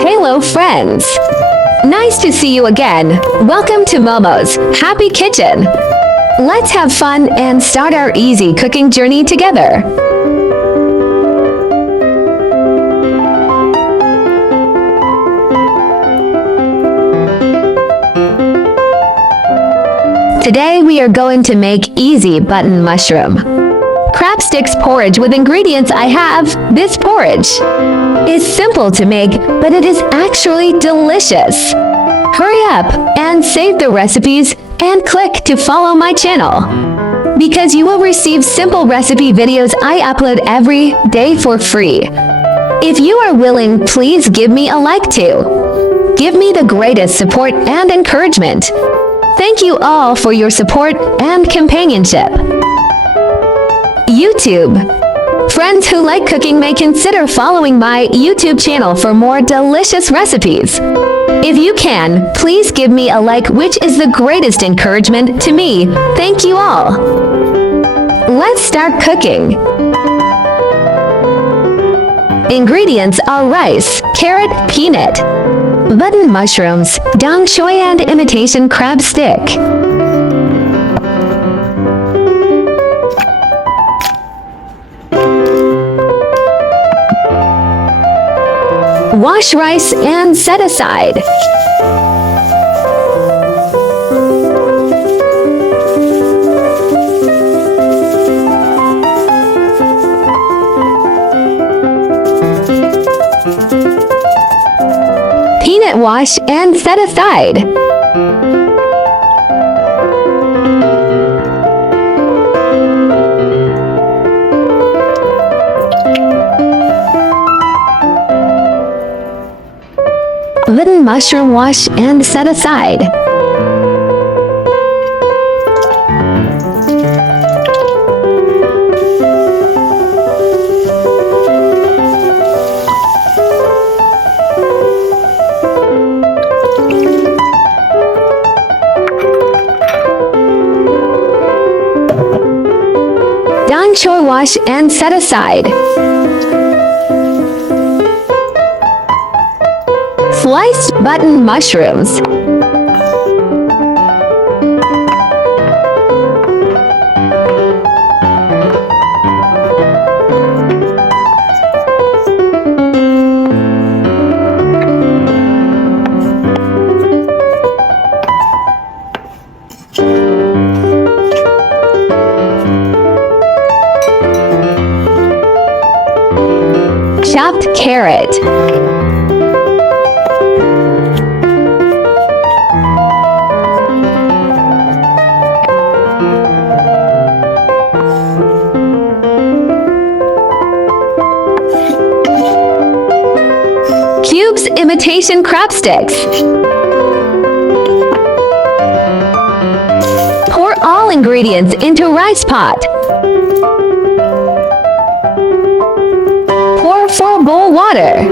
Hello friends! Nice to see you again. Welcome to Momo's Happy Kitchen. Let's have fun and start our easy cooking journey together. Today we are going to make easy button mushroom Crabsticks porridge with ingredients I have. This porridge is simple to make, but it is actually delicious. Hurry up and save the recipes and click to follow my channel, because you will receive simple recipe videos I upload every day for free. If you are willing, please give me a like too. Give me the greatest support and encouragement. Thank you all for your support and companionship. YouTube. Friends who like cooking may consider following my YouTube channel for more delicious recipes. If you can, please give me a like, which is the greatest encouragement to me. Thank you all. Let's start cooking. Ingredients are rice, carrot, peanut, button mushrooms, dang choy and imitation crab stick. Wash rice and set aside. Peanut wash and set aside. Button mushroom wash and set aside. Dang choy wash and set aside. Sliced button mushrooms. Chopped carrot. Cubes imitation crabsticks. Pour all ingredients into rice pot. Pour 4 bowl water.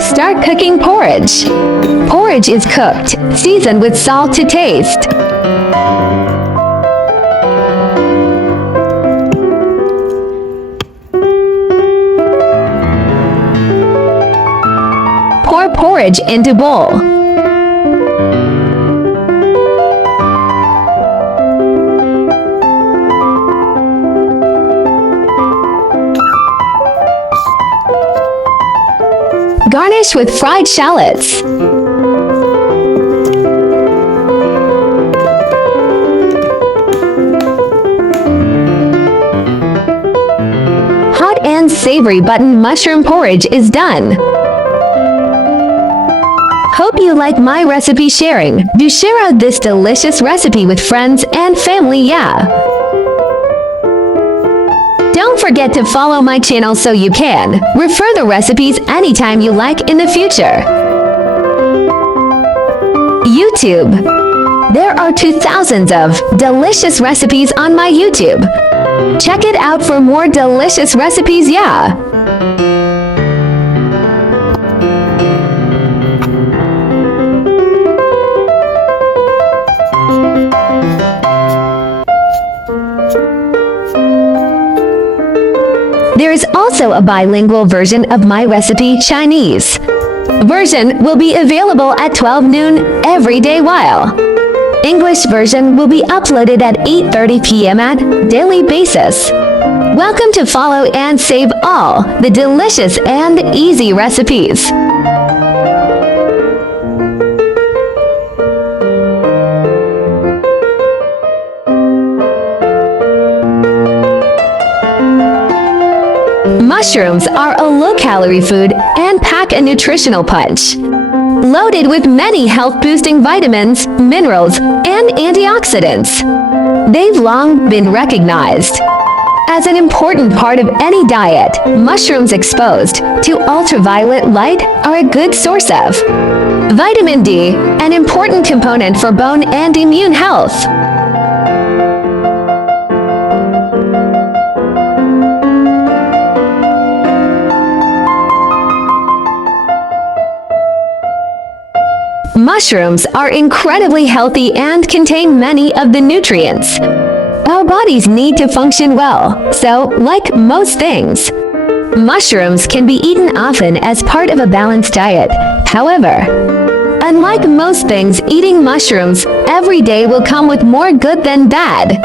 Start cooking porridge. Porridge is cooked, seasoned with salt to taste. Pour porridge into bowl. Garnish with fried shallots. Hot and savory button mushroom porridge is done. Hope you like my recipe sharing. Do share out this delicious recipe with friends and family, yeah. Don't forget to follow my channel so you can refer the recipes anytime you like in the future. YouTube. There are 2,000 of delicious recipes on my YouTube. Check it out for more delicious recipes, yeah! There is also a bilingual version of my recipe, Chinese. Version will be available at 12 noon every day, while English version will be uploaded at 8:30 p.m. at daily basis. Welcome to follow and save all the delicious and easy recipes. Mushrooms are a low-calorie food and pack a nutritional punch. Loaded with many health-boosting vitamins, minerals, and antioxidants. They've long been recognized as an important part of any diet. Mushrooms exposed to ultraviolet light are a good source of vitamin D, an important component for bone and immune health. Mushrooms are incredibly healthy and contain many of the nutrients our bodies need to function well. So, like most things, mushrooms can be eaten often as part of a balanced diet. However, unlike most things, eating mushrooms every day will come with more good than bad.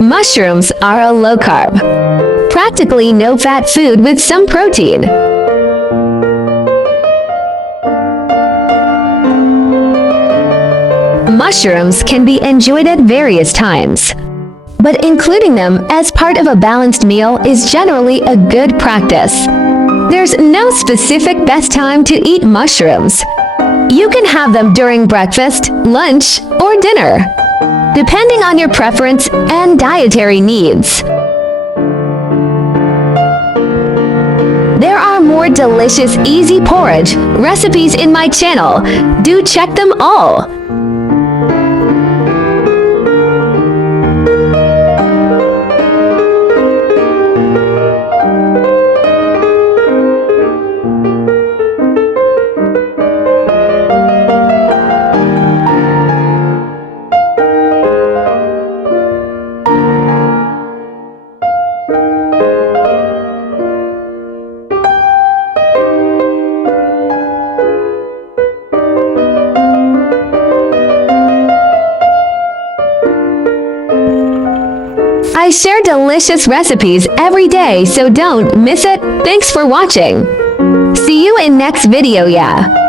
Mushrooms are a low-carb, practically no-fat food with some protein. Mushrooms can be enjoyed at various times, but including them as part of a balanced meal is generally a good practice. There's no specific best time to eat mushrooms. You can have them during breakfast, lunch, or dinner, depending on your preference and dietary needs. There are more delicious, easy porridge recipes in my channel. Do check them all. I share delicious recipes every day, so don't miss it. Thanks for watching. See you in next video, yeah.